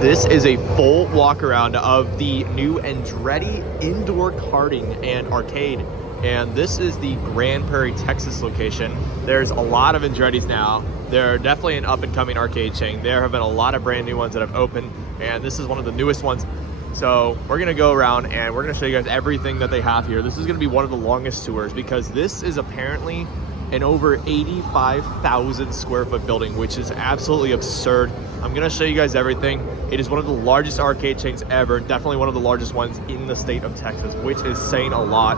This is a full walk around of the new Andretti Indoor Karting and Arcade. And this is the Grand Prairie, Texas location. There's a lot of Andrettis now. They're definitely an up and coming arcade chain. There have been a lot of brand new ones that have opened, and this is one of the newest ones. So we're gonna go around and we're gonna show you guys everything that they have here. This is gonna be one of the longest tours because this is apparently an over 85,000 square foot building, which is absolutely absurd. I'm gonna show you guys everything. It is one of the largest arcade chains ever, definitely one of the largest ones in the state of Texas, which is saying a lot.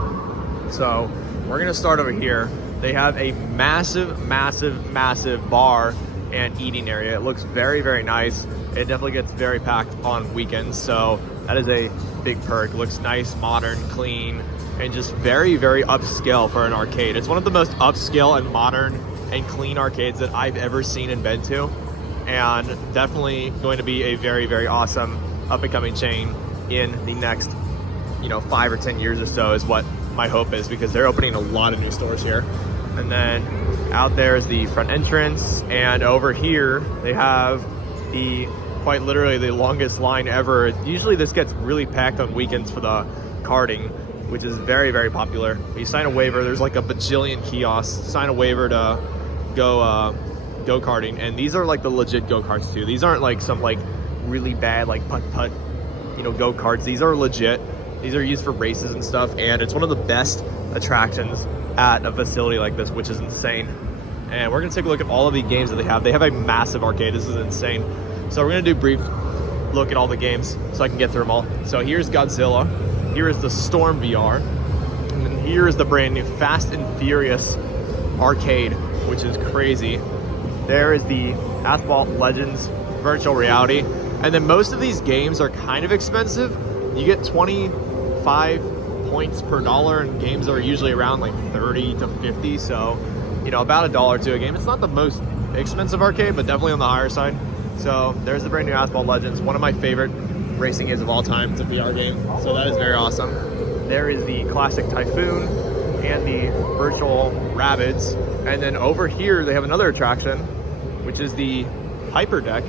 So we're gonna start over here. They have a massive, massive, massive bar and eating area. It looks very, very nice. It definitely gets very packed on weekends, so that is a big perk. It looks nice, modern, clean, and just very, very upscale for an arcade. It's one of the most upscale and modern and clean arcades that I've ever seen and been to, and definitely going to be a very, very awesome up-and-coming chain in the next, 5 or 10 years or so is what my hope is, because they're opening a lot of new stores here. And then out there is the front entrance, and over here they have quite literally the longest line ever. Usually this gets really packed on weekends for the karting, which is very, very popular. You sign a waiver, there's like a bajillion kiosks, sign a waiver to go karting, and these are like the legit go-karts too. These aren't like some like really bad like putt go-karts. These are legit. These are used for races and stuff, and it's one of the best attractions at a facility like this, which is insane. And we're gonna take a look at all of the games that they have. They have a massive arcade. This is insane. So we're gonna do a brief look at all the games so I can get through them all. So here's Godzilla. Here is the Storm VR. And then here is the brand new Fast and Furious arcade, which is crazy. There is the Asphalt Legends virtual reality. And then most of these games are kind of expensive. You get 25 points per dollar, and games are usually around like 30 to 50. So, about $1 to a game. It's not the most expensive arcade, but definitely on the higher side. So there's the brand new Asphalt Legends, one of my favorite racing games of all time. It's a VR game, so that is very awesome. There is the classic Typhoon and the virtual Rabbids. And then over here, they have another attraction, which is the Hyper Deck.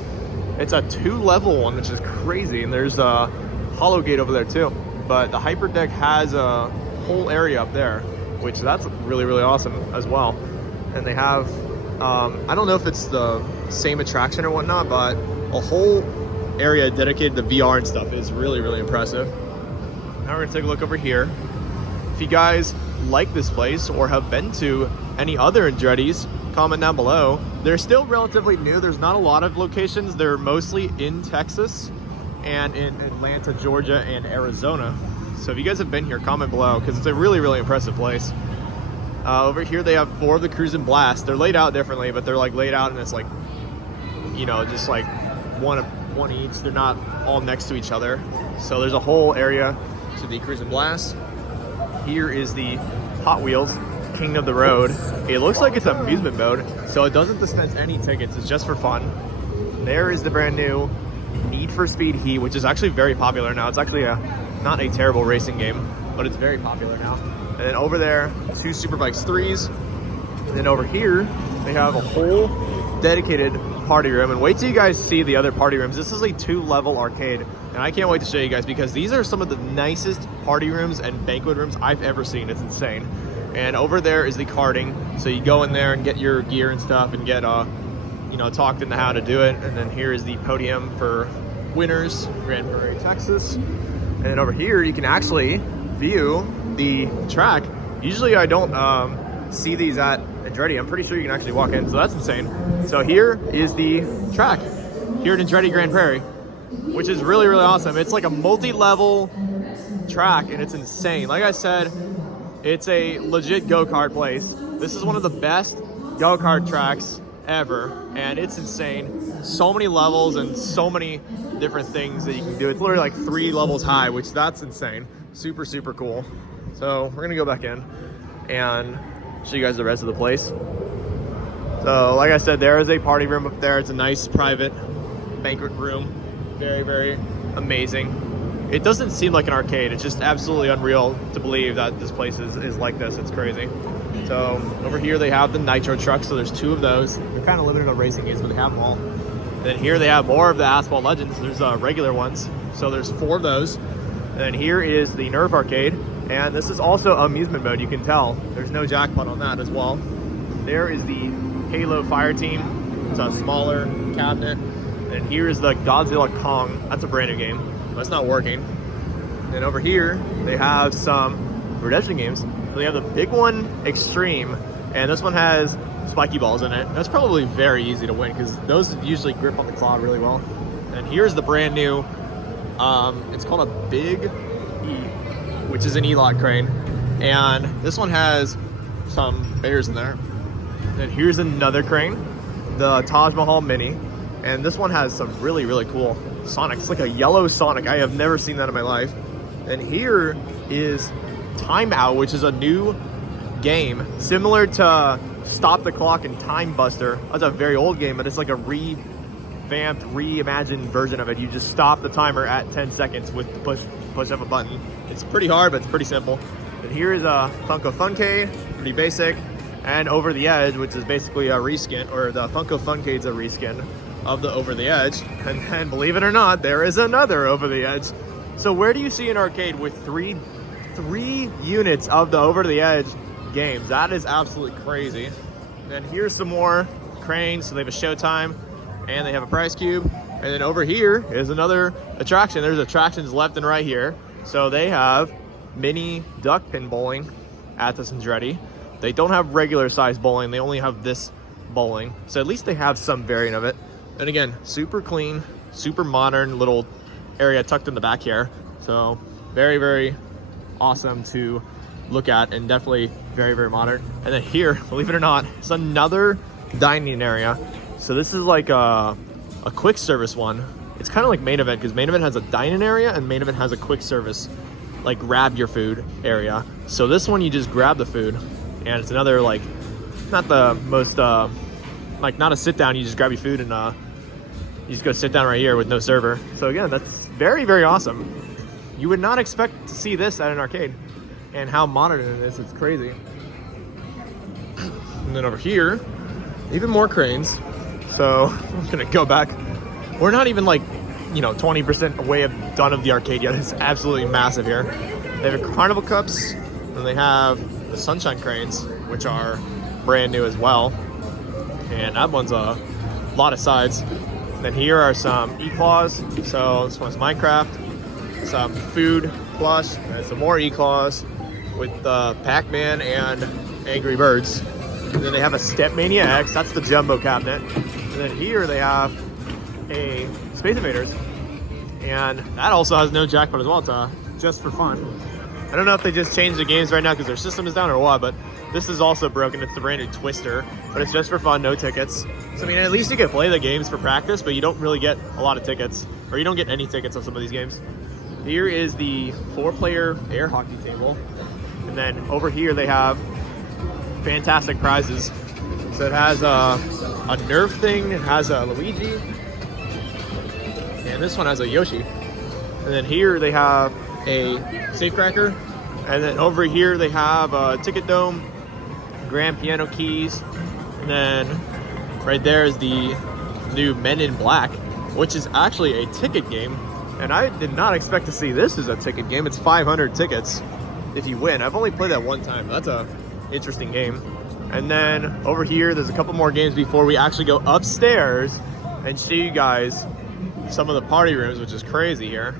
It's a 2-level one, which is crazy. And there's a Hollow Gate over there too. But the Hyper Deck has a whole area up there, which that's really, really awesome as well. And they have, I don't know if it's the same attraction or whatnot, but a whole area dedicated to VR and stuff is really, really impressive. Now we're gonna take a look over here. If you guys like this place or have been to any other Andretti's, comment down below. They're still relatively new. There's not a lot of locations. They're mostly in Texas and in Atlanta, Georgia, and Arizona. So if you guys have been here, comment below, because it's a really, really impressive place. Over here they have 4 of the Cruise and Blast. They're laid out differently, but they're like laid out and it's like, just like one each. They're not all next to each other. So there's a whole area to the Cruise and Blast. Here is the Hot Wheels King of the Road. It looks like it's amusement mode, so it doesn't dispense any tickets. It's just for fun. There is the brand new Need for Speed Heat, which is actually very popular now. It's actually not a terrible racing game, but it's very popular now. And then over there, 2 Superbikes 3s. And then over here, they have a whole dedicated party room. And wait till you guys see the other party rooms. This is a 2-level arcade, and I can't wait to show you guys, because these are some of the nicest party rooms and banquet rooms I've ever seen. It's insane. And over there is the karting. So you go in there and get your gear and stuff and get talked into how to do it. And then here is the podium for winners, Grand Prairie, Texas. And then over here, you can actually view the track. Usually I don't see these at Andretti. I'm pretty sure you can actually walk in, so that's insane. So here is the track here at Andretti Grand Prairie, which is really, really awesome. It's like a multi-level track, and it's insane. Like I said, it's a legit go-kart place. This is one of the best go-kart tracks ever, and it's insane. So many levels and so many different things that you can do. It's literally like 3 levels high, which that's insane. Super, super cool. So we're gonna go back in and show you guys the rest of the place. So like I said, there is a party room up there. It's a nice private banquet room. Very, very amazing. It doesn't seem like an arcade. It's just absolutely unreal to believe that this place is like this. It's crazy. So over here they have the Nitro trucks. So there's 2 of those. They're kind of limited on racing games, but they have them all. Then here they have more of the Asphalt Legends. There's regular ones. So there's 4 of those. And then here is the Nerf Arcade. And this is also amusement mode, you can tell. There's no jackpot on that as well. There is the Halo Fire Team. It's a smaller cabinet. And here is the Godzilla Kong. That's a brand new game, but it's not working. And over here, they have some redemption games. So they have the big one, Extreme, and this one has spiky balls in it. That's probably very easy to win because those usually grip on the claw really well. And here's the brand new, it's called a Big E, which is an E-Lock crane. And this one has some bears in there. And here's another crane, the Taj Mahal Mini. And this one has some really, really cool Sonic. It's like a yellow Sonic. I have never seen that in my life. And here is Time Out, which is a new game similar to Stop the Clock and Time Buster. That's a very old game, but it's like a revamped, reimagined version of it. You just stop the timer at 10 seconds with the push of a button. It's pretty hard, but it's pretty simple. And here is a Funko Funcade, pretty basic. And Over the Edge, which is basically a reskin, or the Funko Funcade's a reskin of the Over the Edge. And then, believe it or not, there is another Over the Edge. So where do you see an arcade with three units of the Over the Edge games? That is absolutely crazy. Then here's some more cranes. So they have a Showtime and they have a Price Cube. And then over here is another attraction. There's attractions left and right here. So they have mini duck pin bowling at this Andretti. They don't have regular size bowling. They only have this bowling. So at least they have some variant of it. And again, super clean, super modern little area tucked in the back here. So very, very awesome to look at and definitely very, very modern. And then here, believe it or not, it's another dining area. So this is like a quick service one. It's kind of like Main Event because Main Event has a dining area and Main Event has a quick service, like grab your food area. So this one, you just grab the food and it's another like, not the most, like not a sit down, you just grab your food and you just go sit down right here with no server. So again, that's very, very awesome. You would not expect to see this at an arcade, and how modern it is, it's crazy. And then over here, even more cranes. So I'm gonna go back. We're not even like, 20% away done of the arcade yet. It's absolutely massive here. They have Carnival Cups, and they have the Sunshine Cranes, which are brand new as well. And that one's a lot of sides. Then here are some E-Claws. So this one's Minecraft, some food plush, and some more E-Claws with Pac-Man and Angry Birds. And then they have a Stepmania X, that's the jumbo cabinet. And then here they have a Space Invaders. And that also has no jackpot as well, it's just for fun. I don't know if they just changed the games right now because their system is down or what, but this is also broken. It's the brand new Twister, but it's just for fun, no tickets. So I mean, at least you can play the games for practice, but you don't really get a lot of tickets, or you don't get any tickets on some of these games. Here is the 4-player air hockey table. And then over here they have fantastic prizes. So it has a Nerf thing, it has a Luigi, and this one has a Yoshi. And then here they have a Safecracker. And then over here they have a Ticket Dome, grand piano keys. And then right there is the new Men in Black, which is actually a ticket game. And I did not expect to see this as a ticket game. It's 500 tickets if you win. I've only played that one time. That's a interesting game. And then over here, there's a couple more games before we actually go upstairs and show you guys some of the party rooms, which is crazy here.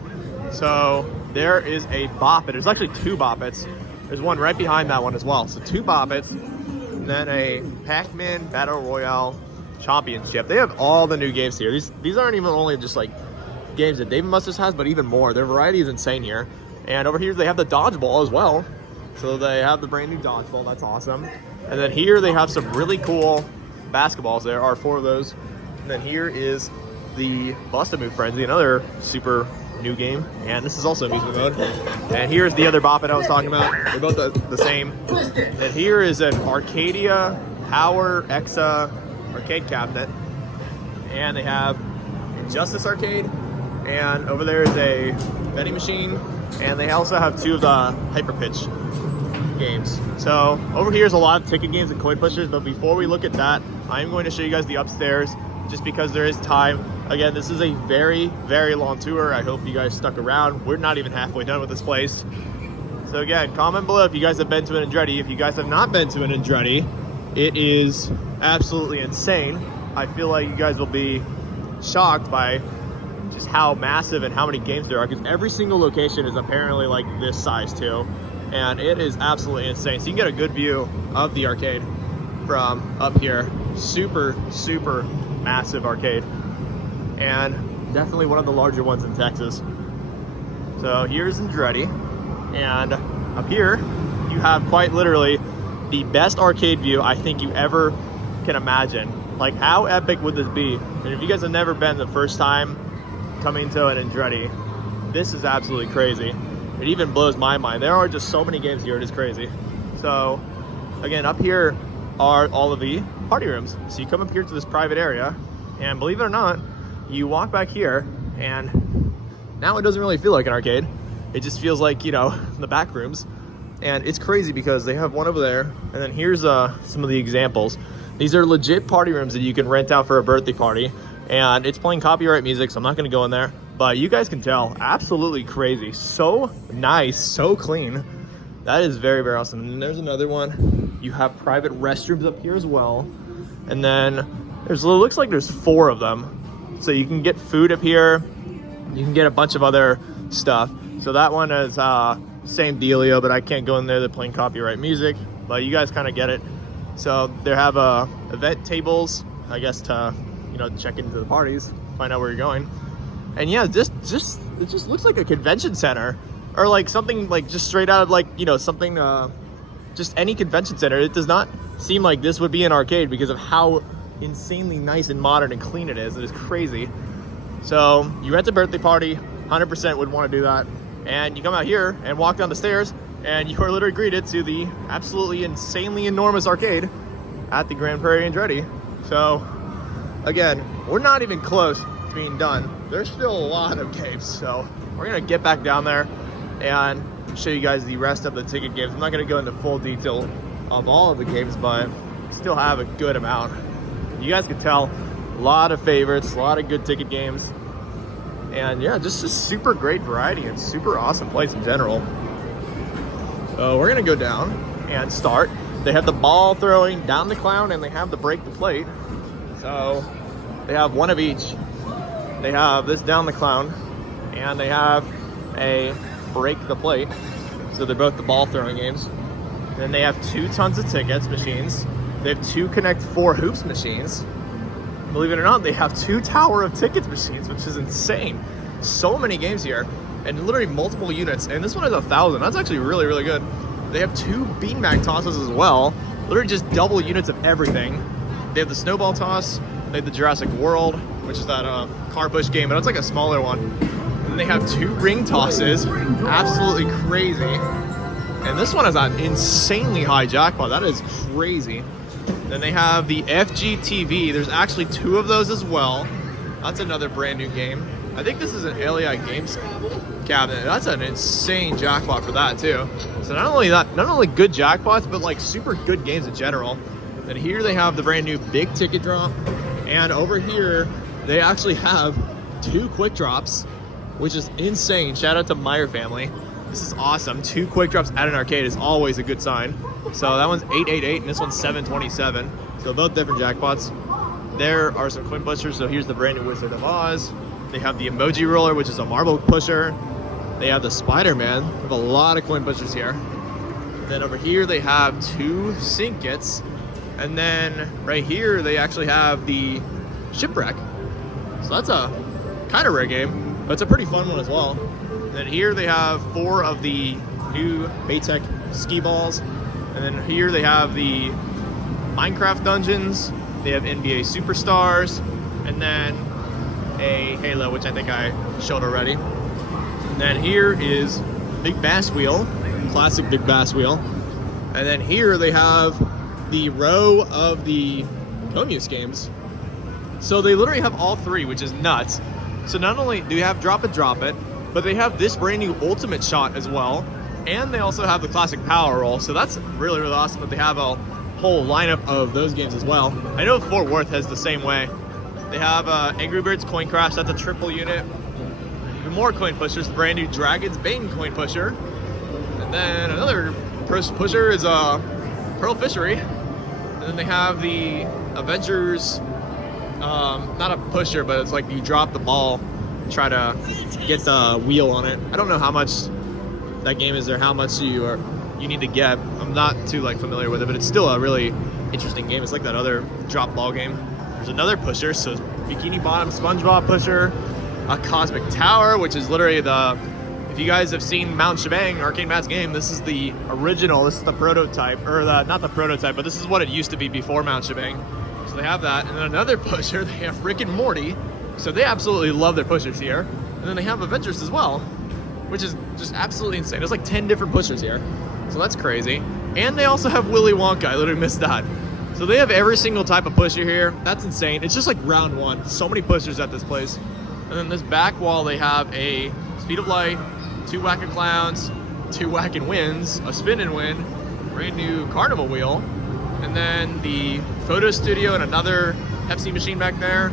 So there is a Bop It. There's actually 2 Bop Its. There's one right behind that one as well. So 2 Bop Its, and then a Pac-Man Battle Royale Championship. They have all the new games here. These aren't even only just like games that Dave & Buster's has, but even more. Their variety is insane here. And over here they have the dodgeball as well. So they have the brand new dodgeball. That's awesome. And then here they have some really cool basketballs. There are 4 of those. And then here is the Bust-A-Move Frenzy, another super new game. And this is also amusement mode. And here's the other Bop It I was talking about. They're both the same. And here is an Arcadia Power Exa arcade cabinet. And they have Injustice Arcade. And over there is a vending machine. And they also have 2 of the Hyper Pitch games. So over here is a lot of ticket games and coin pushers, but before we look at that, I'm going to show you guys the upstairs just because there is time. Again, this is a very, very long tour. I hope you guys stuck around. We're not even halfway done with this place. So again, comment below if you guys have been to an Andretti. If you guys have not been to an Andretti, it is absolutely insane. I feel like you guys will be shocked by just how massive and how many games there are, because every single location is apparently like this size too, and it is absolutely insane. So you can get a good view of the arcade from up here. Super, super massive arcade, and definitely one of the larger ones in Texas. So here's Andretti, and up here you have quite literally the best arcade view I think you ever can imagine. Like, how epic would this be? And if you guys have never been the first time coming to an Andretti, this is absolutely crazy. It even blows my mind. There are just so many games here, it is crazy. So again, up here are all of the party rooms. So you come up here to this private area, and believe it or not, you walk back here, and now it doesn't really feel like an arcade. It just feels like, you know, the back rooms. And it's crazy because they have one over there, and then here's some of the examples. These are legit party rooms that you can rent out for a birthday party, and it's playing copyright music, so I'm not gonna go in there, but you guys can tell, absolutely crazy. So nice, so clean. That is very, very awesome. And there's another one. You have private restrooms up here as well. And then it looks like there's 4 of them. So you can get food up here. You can get a bunch of other stuff. So that one is same dealio, but I can't go in there. They're playing copyright music, but you guys kind of get it. So they have event tables, I guess, to, you know, check into the parties, find out where you're going. And yeah, it just looks like a convention center, or like something like just straight out of like, you know, something just any convention center. It does not seem like this would be an arcade because of how insanely nice and modern and clean it is. It is crazy. So you rent a birthday party, 100% would want to do that. And you come out here and walk down the stairs, and you are literally greeted to the absolutely insanely enormous arcade at the Grand Prairie Andretti. So again, we're not even close to being done. There's still a lot of games, so we're gonna get back down there and show you guys the rest of the ticket games. I'm not gonna go into full detail of all of the games, but still have a good amount. You guys can tell, a lot of favorites, a lot of good ticket games, and yeah, just a super great variety and super awesome place in general. So we're gonna go down and start. They have the ball throwing, down the clown, and they have the break the plate. So they have one of each. They have this down the clown, and they have a break the plate. So they're both the ball throwing games. Then they have 2 tons of tickets machines. They have 2 Connect 4 hoops machines. Believe it or not, they have 2 Tower of Tickets machines, which is insane. So many games here, and literally multiple units. And this one is 1,000. That's actually really, really good. They have 2 beanbag tosses as well. Literally just double units of everything. They have the snowball toss. They have the Jurassic World, which is that car push game, but it's like a smaller one. And they have 2 ring tosses. Absolutely crazy. And this one has an insanely high jackpot. That is crazy. Then they have the FGTV. There's actually 2 of those as well. That's another brand new game. I think this is an LEI Games cabinet. That's an insane jackpot for that too. So not only that, not only good jackpots, but like super good games in general. And here they have the brand new big ticket drop. And over here, they actually have 2 quick drops, which is insane. Shout out to Meyer family. This is awesome. 2 quick drops at an arcade is always a good sign. So that one's 888 and this one's 727. So both different jackpots. There are some coin pushers. So here's the brand new Wizard of Oz. They have the emoji roller, which is a marble pusher. They have the Spider-Man. They have a lot of coin pushers here. Then over here they have 2 sink kits. And then right here they actually have the Shipwreck. So that's a kind of rare game, but it's a pretty fun one as well. And then here they have 4 of the new Baytech ski balls. And then here they have the Minecraft dungeons. They have NBA Superstars. And then a Halo, which I think I showed already. And then here is Big Bass Wheel, classic Big Bass Wheel. And then here they have the row of the Comus games. So they literally have all 3, which is nuts. So not only do you have Drop It, but they have this brand new Ultimate Shot as well. And they also have the classic Power Roll. So that's really, really awesome that they have a whole lineup of those games as well. I know Fort Worth has the same way. They have Angry Birds Coin Crash, that's a triple unit. Even more coin pushers, the brand new Dragon's Bane coin pusher. And then another pusher is Pearl Fishery. And then they have the Avengers, not a pusher, but it's like you drop the ball, try to get the wheel on it. I don't know how much that game is or how much you need to get. I'm not too familiar with it, but it's still a really interesting game. It's like that other drop ball game. There's another pusher, so Bikini Bottom SpongeBob pusher, a Cosmic Tower, which is literally if you guys have seen Mount Shebang, Arcade Matt's game, this is the original, this is the prototype, or not the prototype, but this is what it used to be before Mount Shebang. So they have that, and then another pusher, they have Rick and Morty, so they absolutely love their pushers here. And then they have Avengers as well, which is just absolutely insane. There's like 10 different pushers here, so that's crazy. And they also have Willy Wonka, I literally missed that. So they have every single type of pusher here. That's insane. It's just like round one. So many pushers at this place. And then this back wall, they have a Speed of Light, 2 Whack-A-Clowns, 2 Whack-and-Wins, a Spin and Win, brand new Carnival wheel, and then the photo studio and another Pepsi machine back there,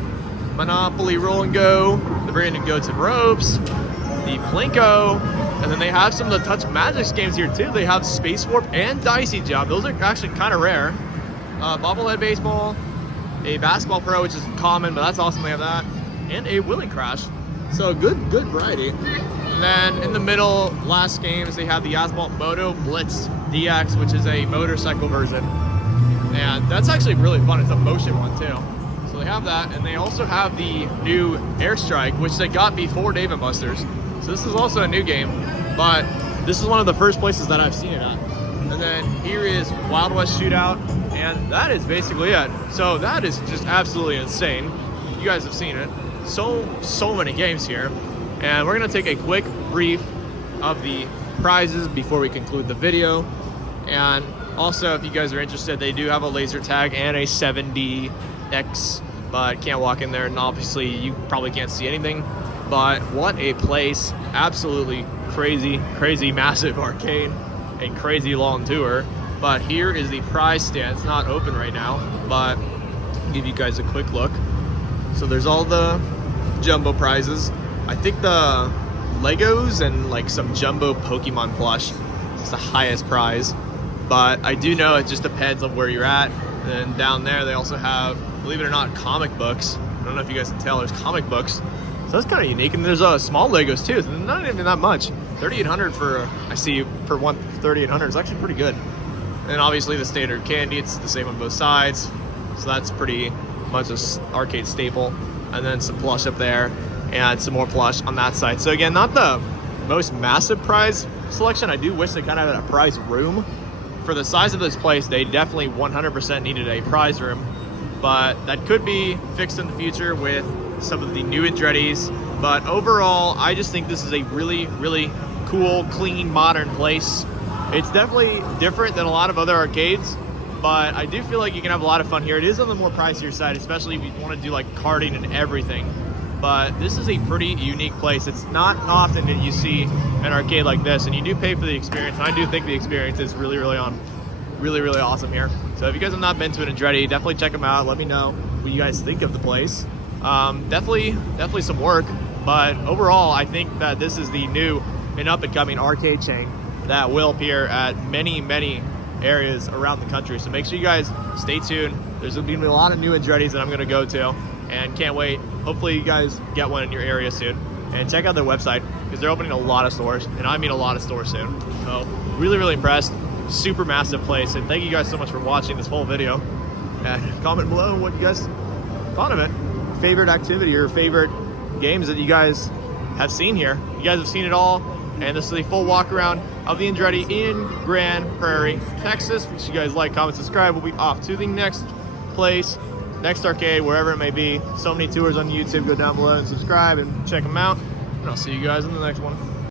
Monopoly Roll and Go, the brand new Goats and Ropes, the Plinko, and then they have some of the Touch Magics games here too. They have Space Warp and Dicey Jump. Those are actually kind of rare. Bobblehead Baseball, a Basketball Pro, which is common, but that's awesome they have that, and a Willy Crash. So good variety. And then in the middle, last games, they have the Asphalt Moto Blitz DX, which is a motorcycle version. And that's actually really fun. It's a motion one too. So they have that, and they also have the new Airstrike, which they got before Dave & Buster's. So this is also a new game, but this is one of the first places that I've seen it at. And then here is Wild West Shootout, and that is basically it. So that is just absolutely insane. You guys have seen it. So many games here. And we're gonna take a quick brief of the prizes before we conclude the video. And also, if you guys are interested, they do have a laser tag and a 7DX, but can't walk in there, and obviously you probably can't see anything. But what a place. Absolutely crazy massive arcade and crazy long tour. But here is the prize stand. It's not open right now, but I'll give you guys a quick look. So there's all the jumbo prizes. I think the Legos and like some jumbo Pokemon plush is the highest prize. But I do know it just depends on where you're at. And then down there they also have, believe it or not, comic books. I don't know if you guys can tell, there's comic books. So that's kind of unique. And there's small Legos too, so not even that much. 3,800 for, I see, for one 3,800 is actually pretty good. And obviously the standard candy, it's the same on both sides. So that's pretty much an arcade staple. And then some plush up there and some more plush on that side. So again, not the most massive prize selection. I do wish they kind of had a prize room. For the size of this place, they definitely 100% needed a prize room. But that could be fixed in the future with some of the new Andretti's. But overall, I just think this is a really cool, clean, modern place. It's definitely different than a lot of other arcades, but I do feel like you can have a lot of fun here. It is on the more pricier side, especially if you want to do like karting and everything. But this is a pretty unique place. It's not often that you see an arcade like this, and you do pay for the experience. And I do think the experience is really awesome here. So if you guys have not been to an Andretti, definitely check them out. Let me know what you guys think of the place. Definitely some work, but overall, I think that this is the new and up-and-coming arcade chain that will appear at many areas around the country. So make sure you guys stay tuned. There's going to be a lot of new Andretti's that I'm going to go to, and can't wait. Hopefully you guys get one in your area soon. And check out their website, because they're opening a lot of stores, and I mean a lot of stores soon. So really impressed. Super massive place, and thank you guys so much for watching this whole video. And comment below what you guys thought of it. Favorite activity or favorite games that you guys have seen here. You guys have seen it all. And this is a full walk around of the Andretti in Grand Prairie, Texas. Make sure you guys like, comment, subscribe. We'll be off to the next place, next arcade, wherever it may be. So many tours on YouTube. Go down below and subscribe and check them out. And I'll see you guys in the next one.